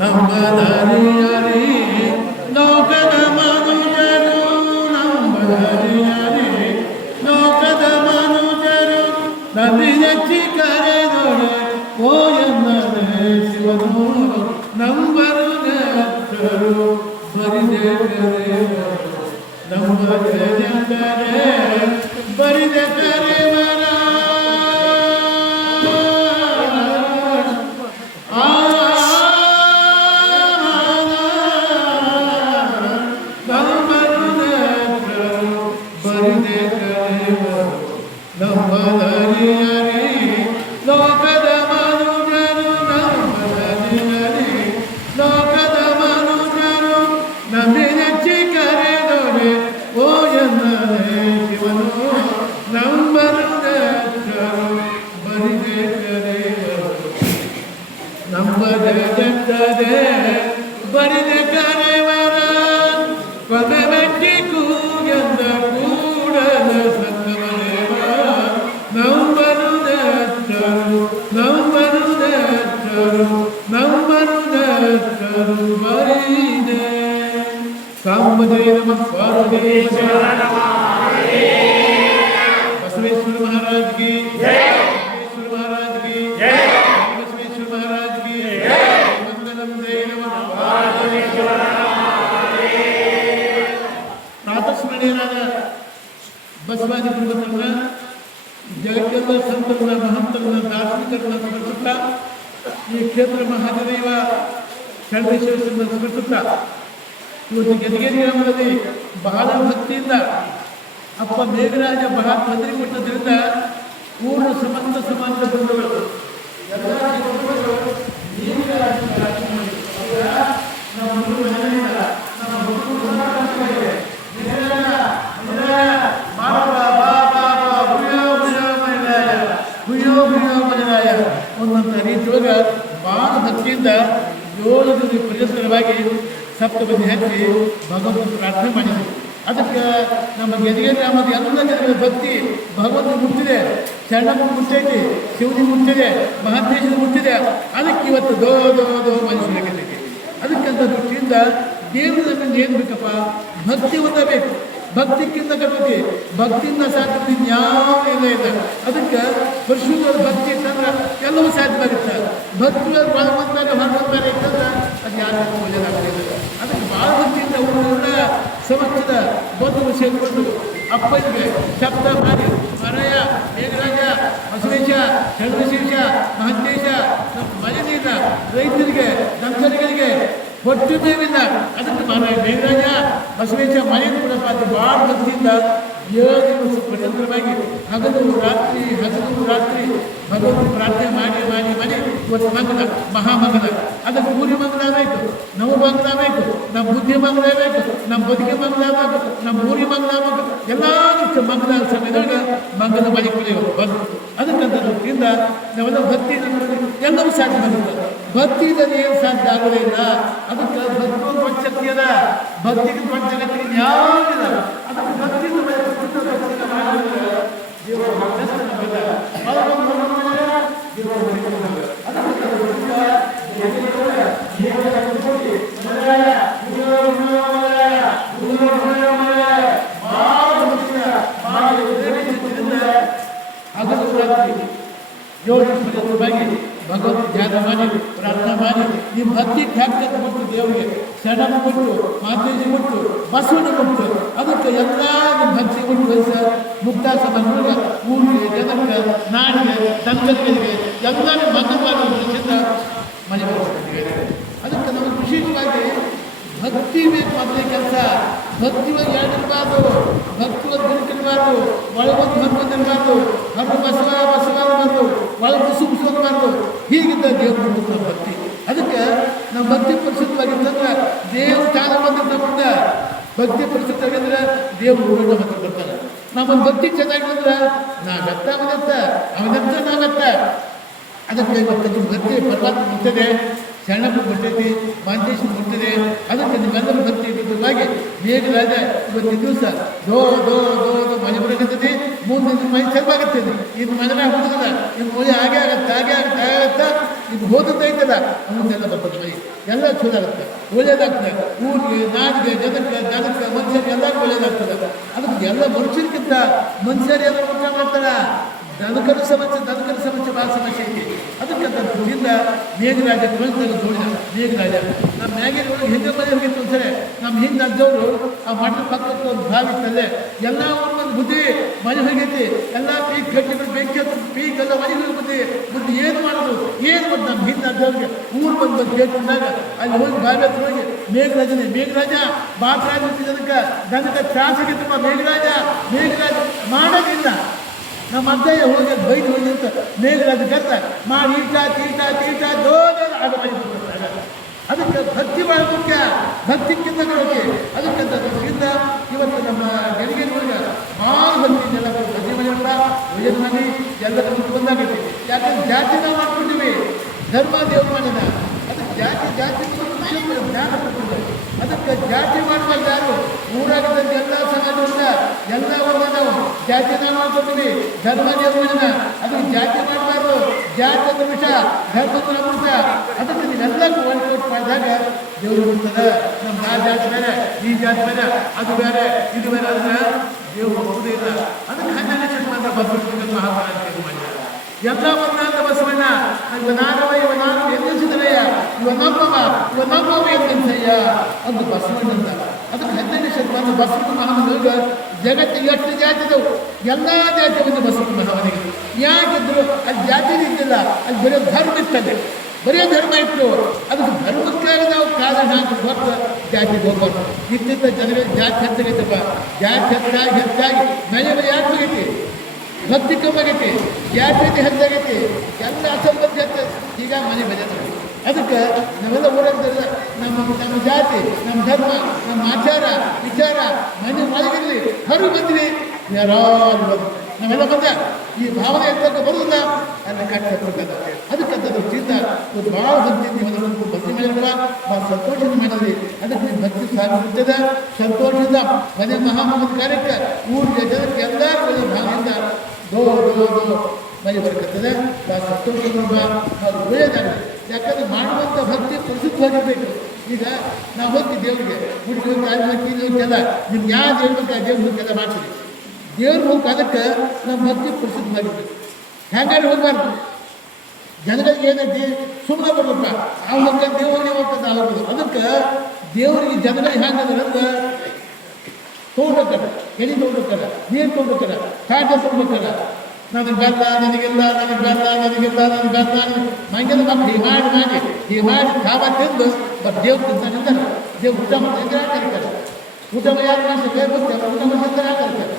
ನಮ್ಮ ದಾರಿಯರಿ ಲೋಕದ ಮನುಜರು ನಮ್ಮ ದಾರಿಯರಿ ಲೋಕದ ಮನುಜರು ನದಿಯಚ್ಚಿ ಕರೆದೊಡೆ ಓಯನ್ನರೆ ಶಿವನು ನಂಬರು ನೆತ್ತರು ಬರಿದೆ ಕರೆವರು ನಮ್ಮ ಜಗದರೆ ಬರಿದೆ ಕರೆವರ ಲೋಕದ ಮನುಜರು ಲೋಕದ ಮನುಜರು ನಮ್ಮೆಚ್ಚಿ ಕರೆದೊಡೆ ಓ ಎನ್ನರೆ ಶಿವನು ನಂಬರು ಬರಿದೆ ಕರೆವರು ನಂಬದೆ ಜಗದೆ ಬರಿದೆ ಕರೆವರ ಪದವೆಟ್ಟಿ ಕೂಗೆಂದ ಕೂಡಲ ಸಂಗಮದೇವ ನಂಬರು ಬರಿದೆ ಸಾಂಬದೇ ನಮಃ ಪಾರ್ವತೀಶ್ವರ ಬಸವೇಶ್ವರ ಮಹಾರಾಜ್ ಕಿ ಜೈ, ಬಸವೇಶ್ವರ ಮಹಾರಾಜ್ ಕಿ ಜೈ, ಬಸವೇಶ್ವರ ಮಹಾರಾಜ್ ಕಿ ಜೈ. ಮಂಗಲಂ ಜೈ ನಮಃ ಪಾರ್ವತೀಶ್ವರ. ಪ್ರಾತಸ್ಮರಣೀಯರಾದ ಬಸವಾದಿ ಗುರುಗಳನ್ನ ಜಗತ್ತೆಲ್ಲ ಸಂತರನ್ನ ಮಹಂತರನ್ನ ದಾರ್ಶನಿಕರನ್ನ ಸ್ಮರಿಸುತ್ತಾ ಈ ಕ್ಷೇತ್ರ ಮಹಾದೇವ ಶರಣೇಶ್ವರನ್ನ ಸ್ಮರಿಸುತ್ತಾ ಇವತ್ತು ಗೆದಗೇರಿ ಗ್ರಾಮದಲ್ಲಿ ಬಹಳ ಭಕ್ತಿಯಿಂದ ಅಪ್ಪ ಮೇಘರಾಜ ಬಹಳ ತೊಂದರೆ ಕೊಟ್ಟದ್ರಿಂದ ಪೂರ್ಣ ಸಮಂತ ಸಮಾಜದ ಬಂಧುಗಳು ಎಲ್ಲ ಒಂದೊಂದು ರೀತಿಯೊಳಗ ಬಹಳ ಭಕ್ತಿಯಿಂದ 7 ದಿನ ಪರಿಸರವಾಗಿ ಸಪ್ತಪದಿ ಹಚ್ಚಿ ಭಗವಂತನ ಪ್ರಾರ್ಥನೆ ಮಾಡಿದ್ವಿ. ಅದಕ್ಕೆ ನಮ್ಮ ಗೆದಗೇರಿ ಗ್ರಾಮದ ಎಲ್ಲ ಜನಗಳ ಭಕ್ತಿ ಭಗವಂತನ ಮುಟ್ಟಿದೆ, ಶರಣಪ್ಪ ಮುಟ್ಟೈತಿ, ಶಿವನಿಗೆ ಮುಟ್ಟಿದೆ, ಮಹಾದೇಶನ ಮುಟ್ಟಿದೆ. ಅದಕ್ಕೆ ಇವತ್ತು ದೋ ಮನುಷ್ಯರಾಗೈತಿ. ಅದಕ್ಕಂಥ ದೃಷ್ಟಿಯಿಂದ ದೇವರು ನಮ್ಮನ್ನು ಏನು ಬೇಕಪ್ಪ, ಭಕ್ತಿ ಹೊಂದಬೇಕು. ಭಕ್ತಿಕ್ಕಿಂತ ಕಟ್ಟತಿ, ಭಕ್ತಿಯಿಂದ ಸಾಧ್ಯ ಇನ್ಯಾವುದೇ ಇಲ್ಲ. ಅದಕ್ಕೆ ಪರಿಶುದ್ಧರ ಭಕ್ತಿ ಇತ್ತಂದ್ರೆ ಎಲ್ಲವೂ ಸಾಧ್ಯವಾಗುತ್ತೆ. ಭಕ್ತಿಯವರು ಒಳಗೊಂದಾಗ ಹೊರಗೊಂತಾರೆ ಇತ್ತಂದ್ರೆ ಅದು ಯಾರಿಗೂ ಒಳ್ಳೆಯದಾಗಲಿಲ್ಲ. ಅದಕ್ಕೆ ಭಾಳ ಭಕ್ತಿಯಿಂದ ಅವರೆಲ್ಲ ಸಮರ್ಥದ ಬಂಧು ಸೇರಿಕೊಂಡು ಅಪ್ಪನಿಗೆ ಶಬ್ದ ಮಾಡಿ ಮರಯ ಮೇಘರಾಜ ಬಸವೇಶ ಶರಣಬಸವೇಶ ಮಹಂತೇಶ ನಮ್ಮ ಮನೆಯಿಂದ ರೈತರಿಗೆ ದಂತರಿಗಳಿಗೆ ಹೊಟ್ಟು ಮೇವಿಲ್ಲ. ಅದಕ್ಕೆ ಮಹಾರಾಜ ಮೇಘರಾಜ ಬಸವೇಶ ಮನೆಯನ್ನು ಕೂಡ ಭಾಳ ಭಕ್ತಿಯಿಂದ 7 ದಿವಸ ಪರ್ಯಂತರವಾಗಿ ಹಗಲು ರಾತ್ರಿ ಭಗವಂತನ ಪ್ರಾರ್ಥನೆ ಮಾಡಿ ಇವತ್ತು ಮಂಗಲ ಮಹಾಮಂಗಲ. ಅದಕ್ಕೆ ಪೂರ್ಯ ಮಂಗಲ ಆಗಬೇಕು, ನವ ಮಂಗಲ ಆಗಬೇಕು, ನಮ್ಮ ಬುದ್ಧಿ ಮಂಗಲ ಆಗಬೇಕು, ನಮ್ಮ ಬದುಕಿ ಮಂಗಲ ಆಗಬೇಕು, ನಮ್ಮ ಊರಿ ಮಂಗಲ ಆಗಬೇಕು. ಎಲ್ಲ ಮಂಗಲ ಸಮಯದೊಳಗೆ ಮಂಗಲ ಮನೆ ಕುಡಿಯೋದು ಬಂದು ಅದಕ್ಕಂಥ ದೃಷ್ಟಿಯಿಂದ ನಾವೆಲ್ಲ ಭಕ್ತಿ ಎಲ್ಲವೂ ಸಾಧ್ಯವಾಗುತ್ತೆ. ಭಕ್ತಿ ಇದ್ದರೆ ಏನು ಸಾಧ್ಯ ಆಗೋದೇ ಇಲ್ಲ. ಅದಕ್ಕೆ ಭಕ್ತಿ ದೊಡ್ಡ ಶಕ್ತಿ ಅದ, ಭಕ್ತಿಗೆ ದೊಡ್ಡ ಜಗತ್ತಿಗೆ ಯಾವುದಿಲ್ಲ. ಅದಕ್ಕೆ ಭಕ್ತಿ ಭಗವಂತ ಧ್ಯಾನ ಮಾಡಿ ಪ್ರಾರ್ಥನೆ ಮಾಡಿ ನಿಮ್ಮ ಭಕ್ತಿ ಖ್ಯಾತಿ ಕೊಟ್ಟು ದೇವರಿಗೆ ಶರಣ ಕೊಟ್ಟು ಮಾತೇಜಿ ಕೊಟ್ಟು ಬಸವನ ಕೊಟ್ಟು ಅದಕ್ಕೆ ಎಲ್ಲ ನಿಮ್ಮ ಭಕ್ತಿ ಕೊಟ್ಟು ವಯಸ್ಸ ಮುಕ್ತ ಸಮಾಜ ಊರಿಗೆ ಜನಕ್ಕೆ ನಾಡಿಗೆ ಸಂಘಗಳಿಗೆ ಎಲ್ಲ ಮಂಗಲವಾದ ಮನೆ ಬರ್ತಿದ್ದೇವೆ. ಅದಕ್ಕೆ ನಮಗೆ ವಿಶೇಷವಾಗಿ ಭಕ್ತಿ ಬೇಕು. ಮೊದಲೇ ಕೆಲಸ ಭಕ್ತಿವಾಗಿ ಎರಡಿರಬಾರ್ದು, ಭಕ್ತಿವಾಗಿ ದಿನಕ್ಕಿರಬಾರ್ದು, ಒಳಗೊಂದು ಹೊರಗೊಂದಿರಬಾರ್ದು, ಹೊರ ಬಸವ ಅನ್ನಬಾರ್ದು, ಒಳಗೆ ಸುಖ ಅನ್ನಬಾರ್ದು. ಹೀಗಿದ್ದ ದೇವರು ನಮ್ಮ ಭಕ್ತಿ. ಅದಕ್ಕೆ ನಾವು ಭಕ್ತಿ ಪರಿಶುದ್ಧವಾಗಿರ್ತಂದ್ರೆ ದೇವರು ಚಾಲ ಬಂದಿರ್ತ ಮುಂದೆ ಭಕ್ತಿ ಪರಿಶುದ್ಧವಾಗಿದ್ರೆ ದೇವರು ಊರಿನ ಹತ್ರ ಬರ್ತಾನೆ. ನಮ್ಮನ್ನು ಭಕ್ತಿ ಚೆನ್ನಾಗಿದ್ರೆ ನಾವೆತ್ತ ಅವನೆತ್ತ ನಾವೆತ್ತ. ಅದಕ್ಕೆ ಇವತ್ತು ಭಕ್ತಿ ಪರಮಾತ್ಮ ಮುಟ್ಟಿದೆ, ಶರಣಪ್ಪ ಮುಟ್ಟೈತಿ, ಮಾಂತೇಶ್ವರ ಮುಟ್ಟಿದೆ. ಅದಕ್ಕೆ ನಿಮ್ಮೆಲ್ಲರೂ ಭಕ್ತಿ ವಿರುದ್ಧವಾಗಿ ಮೇಘರಾಜ ಇವತ್ತಿನ ದಿವಸ ದೋ ಮನೆ ಬರಕತ್ತೈತಿ. 3 ದಿನ ಮನೆ ಚೆನ್ನಾಗತ್ತೈತಿ. ಇನ್ನು ಮನೆಯ ಹುಡುಗದ ಇನ್ನು ಮಳೆ ಹಾಗೆ ಆಗತ್ತೆ ಇದು ಹೋದದ್ದೈತಲ್ಲ ಅವನ್ನೆಲ್ಲ ಬರ್ತದೆ ಮೈ ಎಲ್ಲ ಚಲೋ ಆಗುತ್ತೆ, ಒಳ್ಳೇದಾಗ್ತದೆ. ಊರಿಗೆ, ನಾಡಿಗೆ, ಜನಕ್ಕೆ ಮನುಷ್ಯರಿಗೆ ಎಲ್ಲರಿಗೂ ಒಳ್ಳೇದಾಗ್ತದೆ. ಅದಕ್ಕೆ ಎಲ್ಲ ಮನುಷ್ಯರಿಗಿಂತ ಮನುಷ್ಯರು ಎಲ್ಲ ಊಟ ಮಾಡ್ತಾರೆ. ದನಕರ ಸಮಸ್ಯೆ ಭಾಳ ಸಮಸ್ಯೆ ಐತಿ. ಅದಕ್ಕೆ ಅದರಿಂದ ಮೇಘರಾಜ ಕಳಿಸ್ದಾಗ ಜೋಡಿದ ಮೇಘರಾಜ ನಮ್ಮ ಮ್ಯಾಗಿನ ಒಳಗೆ ಹಿಂದೆ ಮನೆ ಹೋಗಿತ್ತು ಒಂದ್ಸರಿ. ನಮ್ಮ ಹಿಂದೆ ಅಜ್ಜವರು ಆ ಮಠದ ಪಕ್ಕಕ್ಕೆ ಒಂದು ಭಾವಿ ಇತ್ತಲ್ಲೇ ಎಲ್ಲ ಒಂದು ಬುದ್ಧಿ ಮನೆ ಹೋಗೈತಿ. ಎಲ್ಲ ಪೀಕ್ ಗಟ್ಟಿಗಳು ಬೆಂಕಿ ಪೀಕ್ ಎಲ್ಲ ಮನೆ ಹೋಗಿ ಬುದ್ಧಿ ಏನು ಮಾಡೋದು ನಮ್ಮ ಹಿಂದೆ ಅಜ್ಜವ್ರಿಗೆ ಊರು ಬಂದು ಕೇಳ್ಕೊಂಡಾಗ ಅಲ್ಲಿ ಹೋಗಿ ಬಾವಿ ಹತ್ರ ಹೋಗಿ ಮೇಘರಾಜ ಬಾತ್ರಾಜ ಅದಕ್ಕೆ ನನಗೆ ತ್ರಾಸ ಆಗಿತ್ತಪ್ಪ ಮೇಘರಾಜ ಮಾಡೋದಿಲ್ಲ. ನಮ್ಮ ಅಜ್ಜಯ್ಯ ಹೋಗಿ ಬೈದು ಹೋಗಿ ಅಂತ ಮೇಘರಾಜ ಕರ್ತ ಮಾಡಿ ತೀಟ ದೊಡ್ಡ ಆಗ ಅದಕ್ಕೆ ಭಕ್ತಿ ಭಾಳ ಮುಖ್ಯ, ಭಕ್ತಿಕ್ಕಿಂತ ಕಳಕೆ. ಅದಕ್ಕಿಂತ ಇವತ್ತು ನಮ್ಮ ಗೆರಿಗೆ ಒಳಗೆ ಭಾಳ ಭಕ್ತಿ ಎಲ್ಲ ಭಜನೆ ಮನೆಯಲ್ಲ ಭಜನೆ ಮನೆ ಎಲ್ಲ ಬಂದಾಗೈತಿ. ಯಾಕಂದ್ರೆ ಜಾತಿ ನಾವು ಮಾಡ್ಕೊಂಡಿವಿ, ಧರ್ಮ ದೇವ್ರ ಮನೆನ. ಅದಕ್ಕೆ ಜಾತಿ ಜ್ಞಾನ ಕೊಡ್ಕೊಂಡು ಅದಕ್ಕೆ ಜಾತಿ ಮಾಡಬಾರ್ದು. ಯಾರು ಊರಾಗಿದ್ದಂಥ ಎಲ್ಲ ಸಮಾಜದಿಂದ ಎಲ್ಲ ವರ್ಗ ನಾವು ಜಾತಿ ನಾವು ಮಾಡ್ಕೊತೀವಿ, ಧರ್ಮ ದೇವ್ರ ಮನೆನ. ಅದಕ್ಕೆ ಜಾತಿ ಮಾಡಬಾರ್ದು. ಜಾತಿ ಅಂದ್ರೆ ವಿಷ, ಧರ್ಮದ ಅಮೃತ. ಅದಕ್ಕೆ ನೀವೆಲ್ಲಕ್ಕೂ ಒಟ್ಟು ಮಾಡಿದಾಗ ದೇವರು ಬಿಡ್ತದೆ. ನಮ್ಮ ಆ ಜಾತಿ ಬೇರೆ, ಈ ಜಾತಿ ಬೇರೆ, ಅದು ಬೇರೆ, ಇದು ಬೇರೆ ಅಂದ್ರೆ ದೇವರು ಒಪ್ಪುದೇ ಇಲ್ಲ. ಅದಕ್ಕೆ 12ನೇ ಶತಮಾನದ ಬಸವಣ್ಣ ಮಹಾಭಾರತ ಮಾಡಿದ್ದಾರೆ. ಎಲ್ಲ ವರ್ಣಾಂತ ಬಸವಣ್ಣ ನಾನು ಎನ್ನಿಸಿದರೆಯ ಇವನೊಬ್ಬವ ಎನ್ನಿಸಯ್ಯ ಅಂತ ಬಸವಣ್ಣ. ಅದಕ್ಕೆ 12ನೇ ಶತಮಾನದ ಬಸವಣ್ಣ ಮಹಾಮನಿಗ ಜಗತ್ತಿಗೆ ಎಷ್ಟು ಜಾತಿ ಇದ್ದವು, ಎಲ್ಲ ಜಾತಿಯನ್ನು ಬಸವಣ್ಣ ಮಹಾಮನಿಗೆ ಯಾಕಿದ್ರು ಅಲ್ಲಿ ಜಾತಿ ಇದ್ದಿಲ್ಲ, ಅಲ್ಲಿ ಬರೀ ಧರ್ಮ ಇರ್ತದೆ, ಬರೀ ಧರ್ಮ ಇತ್ತು. ಅದಕ್ಕೆ ಧರ್ಮಕ್ಕಾಗಿ ನಾವು ಕಾರಣ ಹಾಕಿ ಹೊತ್ತು ಜಾತಿ ಹೋಗ್ಬಾರ್ದು. ಇತ್ತಿದ್ದ ಜನರಿಗೆ ಜಾತಿ ಹೆಚ್ಚಾಗೈತಪ್ಪ, ಜಾತಿ ಹೆಚ್ಚಾಗಿ ಮನೆ ಯಾಕೆ ಭಕ್ತಿ ಕಮ್ಮಾಗೈತಿ, ಜಾತಿ ಹೆಚ್ಚಾಗೈತಿ, ಎಲ್ಲ ಅಸಂಬದ್ಧ ಈಗ ಮನೆ ಬೆಳೆದ. ಅದಕ್ಕೆ ನಾವೆಲ್ಲ ಊರಾಗ ನಮ್ಮ ಜಾತಿ, ನಮ್ಮ ಧರ್ಮ, ನಮ್ಮ ಆಚಾರ ವಿಚಾರ ಮನೆ ಒಳಗಿರಲಿ, ಹೊರಗೆ ಬಂದ್ರಿ ಯಾರು ನಾವೆಲ್ಲ ಬಂದ ಈ ಭಾವನೆ ಎತ್ತಕ್ಕೆ ಬರೋದಿಲ್ಲ ಅಲ್ಲಿ ಕಟ್ಟದ. ಅದಕ್ಕಂಥದ್ದು ಚಿಂತ ಭಾಳ ಭಕ್ತಿ ಭಕ್ತಿ ಮಾಡಿರಲ್ಲ, ಭಾಳ ಸಂತೋಷದಿಂದ ಮಾಡಿದ್ರಿ. ಅದಕ್ಕೆ ಭಕ್ತಿ ಸಾಗುತ್ತದೆ. ಸಂತೋಷದಿಂದ ಮನೆ ಮಹಾಮನ ಕಾರ್ಯಕ್ಕೆ ಊರಿಗೆ ಜನಕ್ಕೆ ಎಲ್ಲರೂ ಭಾಗದಿಂದ ಮನೆ ಬರಕತ್ತದೆ. ಭಾಳ ಸಂತೋಷದಿಂದ ನಾವು ಒಳ್ಳೆಯದಾಗಲಿ. ಯಾಕಂದ್ರೆ ಮಾಡುವಂಥ ಭಕ್ತಿ ಪ್ರಸಿದ್ಧವಾಗಿರಬೇಕು. ಈಗ ನಾವು ಹೋಗ್ತೀವಿ ದೇವರಿಗೆ, ಹುಡುಗಿ ಹೋಗಿ ಅಲ್ಲಿ ಹೋಗ್ತೀವಿ ಹೋಗ್ತಲ್ಲ, ನಿಮ್ಗೆ ಯಾವ್ದು ಹೇಳ್ಬೇಕು ಆ ದೇವ್ರು ಹೋಗಿ ಎಲ್ಲ ಮಾಡ್ತೀವಿ. ದೇವ್ರು ಹೋಗಿ ಅದಕ್ಕೆ ನಮ್ಮ ಭಕ್ತಿ ಪ್ರಸಿದ್ಧವಾಗಿರ್ಬೇಕು. ಹ್ಯಾಂಗಾದ್ರೆ ಹೋಗ್ಬಾರ್ದು. ಜನಗಳಿಗೆ ಏನೈತಿ ಸುಮ್ಮನೆ ಬರ್ಬೇಕ, ನಾವು ಹೋಗ್ತಾರೆ ದೇವರಿಗೆ ಹೋಗ್ತದೆ ಆಗೋದು. ಅದಕ್ಕೆ ದೇವರಿಗೆ ಜನಗಳಿಗೆ ಹ್ಯಾಂಗಂದ್ರೆ ತೊಗೊಂಡೋಗ್ತಾರೆ, ಎಲ್ಲಿ ತೊಗೊಂಡೋಗ್ತಾರೆ, ನೀರು ತೊಗೊಂಡೋಗ್ತಾರೆ, ಕಾಟ ತೊಗೊಂಡೋಗ್ತಾರೆ. ನನಗೆ ಬರಲ್ಲ, ನನಗಿಲ್ಲ, ನನಗೆ ಬರಲ್ಲ, ನನಗಿಲ್ಲ, ನನಗೆ ಬರಲ್ಲ, ಮಂಗೆಲ್ಲ ಮಕ್ಕಳು ಹೀಗೆ ಮಾಡಿ ಕಾಬ ತಿಂದು ಬಟ್ ದೇವ್ರು ತಿಂತಾನಿಂದ ದೇವ್ರು ಊಟ ಮಾಡಿದ್ರೆ ಕರೀತಾರೆ. ಊಟ ಯಾರು ಮಾಡ್ತಾರೆ ಗೊತ್ತಿಲ್ಲ, ಊಟ ಮಾಡಿದ್ರೆ ಕರೀತಾರೆ.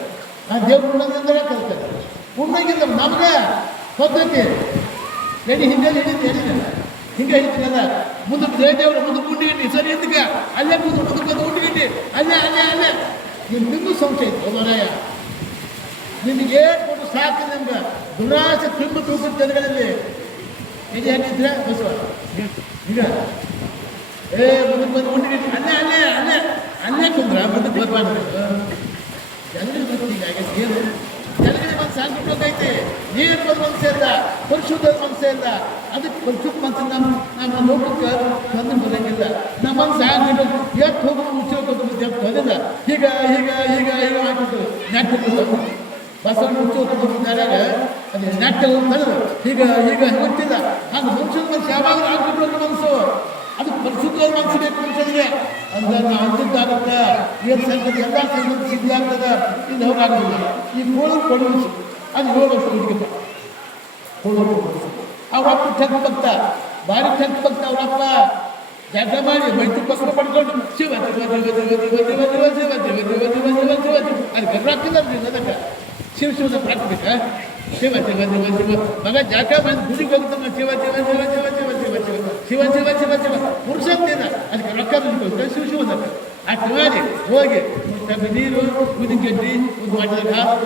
ದೇವ್ರು ಉಣ್ಣಂದ್ರೆ ಕರೀತಾರೆ. ಉಣ್ಣಂಗಿಲ್ಲ ನಮ್ಗೆ ಪದ್ಧತಿ ಎಡಿ ಹಿಂದೆ ಹಿಡಿದಿಲ್ಲ, ಹಿಂಗೆ ಹಿಡಿತೀನಲ್ಲ ಮುಂದಕ್ಕೆ ದೇವರು ಮುಂದಕ್ಕೆ ಉಂಡಿಗಿಟ್ಟಿ ಸರಿ ಹಿಂದಕ್ಕೆ ಅಲ್ಲೇ ಮುಂದಕ್ಕೆ ಉಂಡಿಗಿಟ್ಟಿ ಅಲ್ಲೇ ನಿಮ್ಗೂ ಸಂಶಯ ಇತ್ತು ಮರಾಯ. ನಿಮಗೆ ಕೊಟ್ಟು ಸಾಕು. ನಿಮ್ಗೆ ದುರಾಸೆ ತುಂಬ ತೂಕದ ಜನಗಳಲ್ಲಿ ಎದೆ ಹಾಕಿದ್ರೆ ಬಸವ ಈಗ ಮುಂದಕ್ಕೆ ಬಂದು ಉಂಡಿಗಿಟ್ಟಿ ಅಲ್ಲೇ ಕುಂದ್ರ ಮುಂದಕ್ಕೆ ಬರ್ಬಾರ್ದು. ಜನರಿಗೆ ಬಂದು ಹೀಗಾಗೈತೆ. ಏನು ಜನರಿಗೆ ಬಂದು ಸಾಕ್ಬಿಟ್ಟೈತೆ. ನೀರು ಬಂದು ಮನಸ್ಸೇ ಇಲ್ಲ, ಪರಿಶುದ್ಧ ಮನಸ್ಸೇ ಇಲ್ಲ. ಅದಕ್ಕೆ ಪರಿಶುದ್ಧ ಮನಸ್ಸು ನಮ್ಮ ಲೋಕಕ್ಕೆ ತಂದು ಬರೋಂಗಿಲ್ಲ. ನಮ್ಮ ಮನಸ್ಸು ಆಗ್ಬಿಟ್ಟು ಎಷ್ಟು ಹೋಗಿ ಮುಚ್ಚೋದು ಬಂದಿಲ್ಲ. ಈಗ ಆಗ್ಬಿಟ್ಟು ನೆಟ್ಟಿದ್ದು ಬಸವಣ್ಣ ಮುಚ್ಚೋದಾಗ ಅದು ನೆಟ್ಟ ಹೋಗ್ತದೆ. ಈಗ ಗೊತ್ತಿಲ್ಲ. ಹಾಗೆ ಮನುಷ್ಯನ ಮನಸ್ಸು ಯಾವಾಗಲೂ ಆಗ್ಬಿಟ್ಟು ಮನಸ್ಸು ಅದು ಪರಿಶುದ್ಧ ಮನಸ್ಸು ಬೇಕು ಮನುಷ್ಯನಿಗೆ. ಅಂದ್ರೆ ನಾವು ಅಂತಿದ್ದಾಗುತ್ತೆ ಏನು ಸಂಗತಿ ಎಲ್ಲ ಸಂಗತಿ ಸಿದ್ಧ ಆಗ್ತದೆ. ಇದು ಹೋಗಾಗೋದಿಲ್ಲ. ಈ ಕೊಡು ಅದು 7 ವರ್ಷ ಹುಡುಗಿಪ್ಪ ಅವರಪ್ಪ ಟೆಕ್ ಭಕ್ತ, ಭಾರಿ ಟೆಕ್ ಭಕ್ತ. ಅವರಪ್ಪ ಜಗ ಮಾಡಿ ಮೈತ್ರಿ ಪಕ್ಕ ಪಡ್ಕೊಂಡು ಶಿವ ಅದಕ್ಕೆ ರೊಕ್ಕಿಲ್ಲ ಅದಕ್ಕೆ ಶಿವನ ಪ್ರಾರ್ಥಿಕ ಶಿವ ಮಗ ಜಾಗ ಬಂದು ಗುಡಿಗೆ ಹೋಗ್ತಾನೆ ಶಿವ ಪುರುಷಂತೇನ ಅದಕ್ಕೆ ರೊಕ್ಕ ಶಿವದಕ್ಕೆ ಅಷ್ಟು ಮಾಡಿ ಹೋಗಿ ನೀರು ಉದಿಗೆಡ್ಡಿ ಮಾಡಿದಾಗ ಹಾಕಿ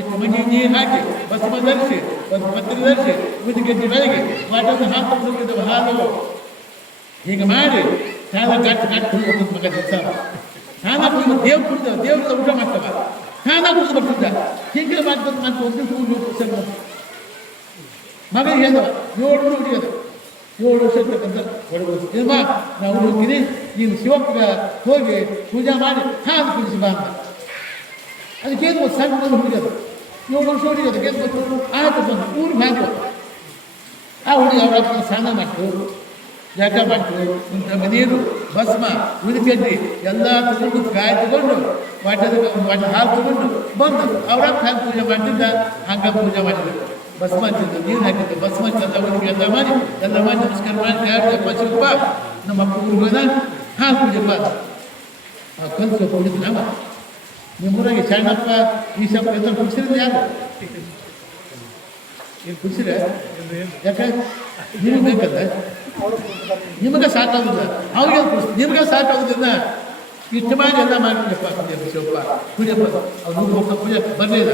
ಇಷ್ಟು ಮಗಿ ನೀರು ಹಾಕಿ ಬಸವ ಧರಿಸಿ ಒಂದು ಪತ್ರ ಧರಿಸಿ ಉದಿಗೆಡ್ಡಿ ಬೆಳಗ್ಗೆ ವಾಟನ್ನು ಹಾಕಿದ್ದು ಹಾಲು ಹೀಗೆ ಮಾಡಿ ಸಾಲ ಗಟ್ಟಿ ಕುಡಿದು ಮಗ ದಿವಸ ಸಾಲ ಕುಡಿದು ದೇವ್ರು ಕುಡಿದ ದೇವ್ರಿಂದ ಊಟ ಮಾಡ್ತಾವ. ಸಾಲ ಕುಡಿದು ಬರ್ತಿದ್ದ ಹೀಗೆ ಮಾಡ್ಕೊಂಡು ಒಂದು ಮಗ ಹೇಳಿದವ 7 ಹುಡುಗಿಯದು 7 ವರ್ಷ ಇರ್ತಕ್ಕಂಥ ಒಳಗೆ ಸಿನಿಮಾ ನಾವು ಹೋಗ್ತೀನಿ ನೀನು ಶಿವಪ್ಪಗೆ ಹೋಗಿ ಪೂಜೆ ಮಾಡಿ ಹಾಲು ಕುಡಿಸಿ ಬಾ ಅಂತ. ಅದಕ್ಕೇನು ಒಂದು ಸಣ್ಣ ಒಂದು ಹುಡುಗದು 7 ವರ್ಷ ಹುಡುಗಿ ಅದಕ್ಕೇನು ಗೊತ್ತು ಆಯ್ತು ಬಂದು ಊರಿಗೆ ಹಾಕಿ ಆ ಹುಡುಗಿ ಅವ್ರ ಅಪ್ಪನ ಸ್ನಾನ ಮಾಡ್ತು, ಜಾಗ ಮಾಡ್ತು, ನೀರು ಭಸ್ಮ ಉಳಿಕಡ್ಡಿ ಎಲ್ಲ ತಗೊಂಡು ಕಾಯಿ ತಗೊಂಡು ವಾಟದ ಹಾಲು ತಗೊಂಡು ಬಂದು ಅವ್ರಪ್ಪ ಹಾಕಿ ಪೂಜೆ ಮಾಡ್ತಿದ್ದ, ಹಂಗ ಪೂಜೆ ಮಾಡಿದ್ರು. ಭಸ್ಮ ಹಚ್ಚಿದ್ದು, ನೀರು ಹಾಕಿದ್ದು, ಭಸ್ಮ ಹಚ್ಚಲ್ಲ ಹುಡುಗಿ ಎಲ್ಲ ಮಾಡಿ ನಮಸ್ಕಾರ ಮಾಡಿ ಕಾಯಪ್ಪ ಶಿವಪ್ಪ ನಮ್ಮ ಅಪ್ಪ ಹುಡುಗನ ಹಾಲು ಪೂಜೆ ಬಾ ಕಲ್ಸು ಕುಡಿದು ನಮ್ಮ ನಿಮ್ಮೂರಾಗಿ ಶರಣಪ್ಪ ಈಶಪ್ಪ ಎಲ್ಲ ಕುಡಿಸಿದ್ರೆ ಯಾರು ಏನು ಕುಡಿಸಿದ್ರೆ ಯಾಕೆ ನಿಮಗೆ ಬೇಕಂತ ನಿಮಗೆ ಸಾಕಾಗುದಿಲ್ಲ, ಅವ್ರಿಗೆ ಕುಡಿಸ್ ನಿಮಗೆ ಸಾಕಾಗುದಿಲ್ಲ. ಇಷ್ಟು ಮಾಡಿ ಎಲ್ಲ ಮಾಡಿಬಿಡಪ್ಪ ಕುಡಿಯಪ್ಪ ಶಿವಪ್ಪ ಕುಡಿಯಪ್ಪ ಅವ್ರು ಹೋಗ್ತಾ ಪೂಜೆ ಬರಲಿಲ್ಲ.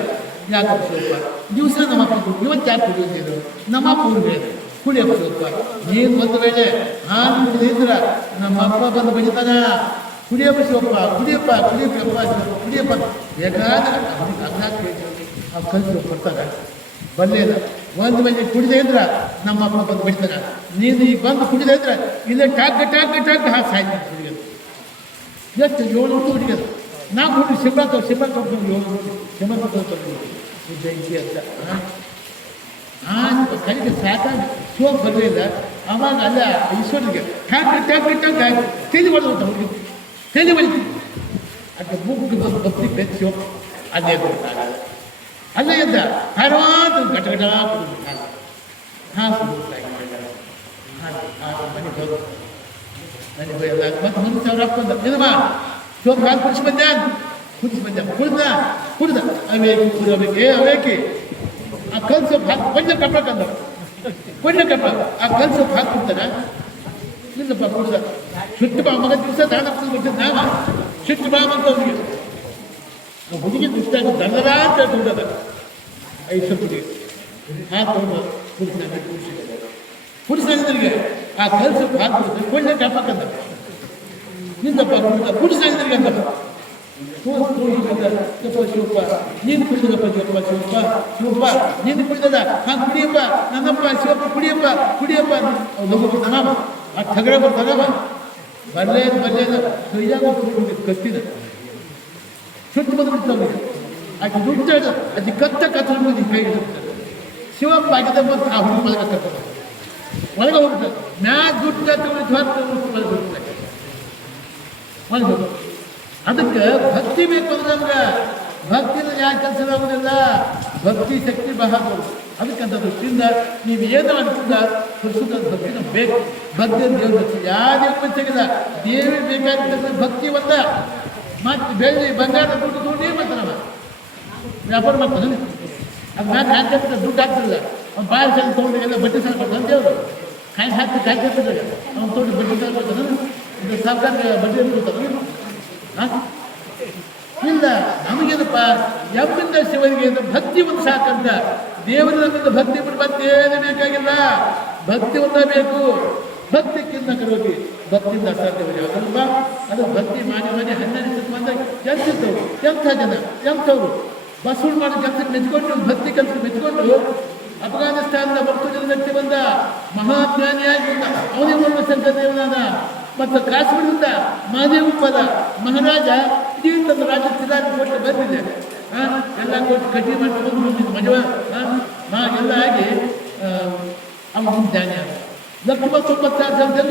ಯಾಕೆ ಶಿವಪ್ಪ ದಿವಸ ನಮ್ಮಪ್ಪ ಇವತ್ತು ಯಾಕೆ ಕುಡಿಯೋದಿದ್ರು ನಮ್ಮಪ್ಪ ಊರಿಗೆ ಕುಡಿಯಪ್ಪ ಶಿವಪ್ಪ ನೀನು ಒಂದು ವೇಳೆ ಹಾಲು ಕುಡಿದಿದ್ರ ನಮ್ಮಪ್ಪ ಬಂದು ಬಡಿತಾನ ಕುಡಿಯಪ್ಪ ಶಿವಪ್ಪ ಕುಡಿಯಪ್ಪ ಕುಡಿಯಪ್ಪ ಕುಡಿಯಪ್ಪ ಬೇಕಾದ್ರೆ ಆ ಕಲ್ಸು ಕೊಡ್ತಾರೆ. ಬರಲಿಲ್ಲ ಒಂದು ಮಂದಿ ಕುಡಿದೇ ಇದ್ರೆ ನಮ್ಮಪ್ಪ ಬಂದು ಬಿಡ್ತಾನೆ. ನೀನು ಈಗ ಬಂದು ಕುಡಿದೇ ಇದ್ರೆ ಇಲ್ಲೇ ಟಾಕ್ ಹಾಕಿ ಸಾಯ್ತೀನಿ ಹುಡುಗಿಯದು. ಎಷ್ಟು 7 ವರ್ಷ ಹುಡುಗಿಯದು. ನಾವು ಹುಡುಗಿ ಶಿವ ಕೊಡ್ಕೊಂಡು 7 ವರ್ಷ ಶಿವ ಕೊಡ್ಕೊಂಡು ಜಯಂತಿ ಅಂತ ಕೈಗೆ ಸಾಕಾಗಿ ಶಿವ ಬರಲಿಲ್ಲ. ಆವಾಗ ಅಲ್ಲ ಈಶ್ವರಿಗೆ ಟಾಕ್ ಹಾಕಿ ತಿಳಿ ಹೊಡೆದಂತ ಹುಡುಗಿ ತಿಳಿ ಹೊಡಿತೀವಿ ಅದಕ್ಕೆ ಮೂಗು ಬತ್ತಿ ಬೆಚ್ಚು ಅಲ್ಲೇ ಕೊಡ್ತಾರೆ. ಅಲ್ಲೇ ಇದ್ದ ಹರವಾದ ಗಟಗಟ ನನಗೆ ಎಲ್ಲ ಮತ್ತು 1000 ಹಾಕೊಂಡ ಏನಮ್ಮ ಶಿವಪ್ಪ ಹಾಲು ಕುಡಿಸಿ ಬಂದ್ಯಾ ಕುಡ್ದ ಅವೇಕಿ ಆ ಕಲ್ಸು ಹಾಕಿ ಕೊಂಡ ಕಪ್ಪಕ್ಕಂದ ಆ ಕಲ್ಸು ಹಾಕಿ ಕೊಡ್ತಾನೆ. ಇಲ್ಲಪ್ಪ ಕುಡ್ದ ಶುದ್ಧ ಬಾ ಮಗ ದಿವಸ ದಾನ ಕೊಡ್ತಿದ್ದ ನಾವ ಶುದ್ಧ ಬಾ ಅಂತ ಅವ್ರಿಗೆ ಹುಡುಗಿ ದುಷ್ಟ ದಂಡದ ಅಂತ ದುಡ್ಡದ 500 ಹುಡುಗಿ ಹಾಕೊಂಡು ಕುಡಿಸಿದ್ರಿಗೆ ಆ ಕಲ್ಸು ಹಾಕಿ ಕೊಡ್ತಾರೆ ಕೊಂಡ ಕಪ್ಪಕ್ಕಂದ ನಿಂದಪ್ಪ ಕುಡಿಸಿದ್ರಿಗೆ ಅಂತ ಶಿವಪ್ಪ ನೀನು ಕುಡಿದಪ್ಪ ಶಿವಪ್ಪ ನೀನು ಕುಡಿದದ ಹಾಂ ಕುಡಿಯಪ್ಪ ನನ್ನಪ್ಪ ಶಿವಪ್ಪ ಕುಡಿಯಪ್ಪ ಲಘು ಬರ್ತಾನಮ್ಮ ಆ ಠಗರ ಬರ್ತಾನಮ್ಮ ಬರಲೇ ಕೈಯಾಗ ಕತ್ತಿದ ಸುಟ್ಟು ಬಂದ್ಬಿಡ್ತು ಅವ್ರಿಗೆ ಆಕೆ ದುಡ್ಡು ಅದು ಕತ್ತ ಮುಗಿದು ಕೈ ಹಿಡಿತಾರೆ. ಶಿವಪ್ಪ ಆಗಿದ್ದ ಬಂದು ಆ ಹುಡುಗ ಒಳಗೆ ಕರ್ಕೊಂಡು ಒಳಗೆ ಹೋಗ್ತಾರೆ. ಮ್ಯಾಗ ದುಡ್ಡು ಒಳಗೆ ಹೋಗ್ತಾರೆ. ಅದಕ್ಕೆ ಭಕ್ತಿ ಬೇಕು ಅಂದ್ರೆ ನಮ್ಗೆ ಭಕ್ತಿನ ಯಾಕೆ ಕೆಲಸ ಆಗೋದಿಲ್ಲ, ಭಕ್ತಿ ಶಕ್ತಿ ಬಹಳ ಅದಕ್ಕಂತ ದೃಷ್ಟಿಯಿಂದ ನೀವು ಏನೋ ಅನ್ಸಿಲ್ಲ ಪರಿಶುದ್ಧ ಭಕ್ತಿನ ಬೇಕು. ಭಕ್ತಿ ದೇವ್ರ ಯಾವ ದೇವ್ರ ತೆಗೆದ ದೇವಿ ಬೇಕಾಗಿರ್ತಕ್ಕಂಥ ಭಕ್ತಿ ಒಂದ. ಮತ್ತು ಬೆಳ್ಳಿ ಬಂಗಾರ ದುಡ್ಡು ನೀರು ಮಾಡ್ತಾನವ ವ್ಯಾಪಾರ ಮಾಡ್ತಾನೆ. ಅದು ಮ್ಯಾಲೆ ಹಾಕ್ತಿರ್ತಾರೆ ದುಡ್ಡು ಹಾಕ್ತಿರಲ್ಲ ಅವ್ನು ಬಾಯಿ ಸಲ ತೊಗೊಂಡು ಎಲ್ಲ ಬಡ್ಡಿ ಸಾಲ ಕೊಡ್ತಾನೆ ದೇವರು ಕಾಯಿ ಹಾಕ್ತಿರ್ತಾರೆ ಅವ್ನು ತೊಗೊಂಡು ಬಡ್ಡಿ ಸಾಲ ಕೊಡ್ತಾನೆ. ಇದು ಸರ್ಕಾರ ಬಡ್ಡಿ ಕೊಡ್ತಾನೆ ಇಲ್ಲ ನಮಗೇನಪ್ಪ ಎಮ್ಮಿಂದ ಶಿವನಿಗೆ ಭಕ್ತಿ ಒಂದು ಸಾಕಂತ ದೇವರ ನಮ್ಮಿಂದ ಭಕ್ತಿ ಬಿಟ್ಟು ಮತ್ತೇನು ಬೇಕಾಗಿಲ್ಲ. ಭಕ್ತಿ ಒಂದ ಬೇಕು. ಭಕ್ತಿಕ್ಕಿಂತ ಕರೋಗಿ ಭಕ್ತಿಯಿಂದ ಅಸಾಧ್ಯವಲ್ಲ ಯಾವ್ದಲ್ವಾ ಅದು ಭಕ್ತಿ ಮಾಡಿ 12 ಮಂದಿ ಎಂತಿದ್ದವು ಎಂಥ ಜನ ಎಂಥವ್ರು ಬಸವಳು ಮಾಡೋ ಕೆಲಸಕ್ಕೆ ಮೆಚ್ಕೊಂಡು ಭಕ್ತಿ ಕೆಲಸಕ್ಕೆ ಮೆಚ್ಕೊಂಡು ಅಫ್ಘಾನಿಸ್ತಾನದ ಭಕ್ತಜನ ವ್ಯಕ್ತಿ ಬಂದ ಮಹಾಜ್ಞಾನಿಯಾಗಿ ಬಂದ ಅವನೇ ಒಂದು ಸಂಕದೇವನಾದ ಮತ್ತು ಕಾಶ್ಮೀರದಿಂದ ಮಹದೇವಪ್ಪದ ಮಹಾರಾಜ ಇಡೀ ತನ್ನ ರಾಜ್ಯ ಚಿರಾಗಿ ಕೊಟ್ಟು ಬಂದಿದೆ. ಎಲ್ಲ ಕೊಟ್ಟು ಕಡ್ಡಿ ಮಾಡ್ಕೊಂಡು ಮದುವೆ ಎಲ್ಲ ಆಗಿ ಅವನು ಜ್ಞಾನಿ ಆದ 1,90,000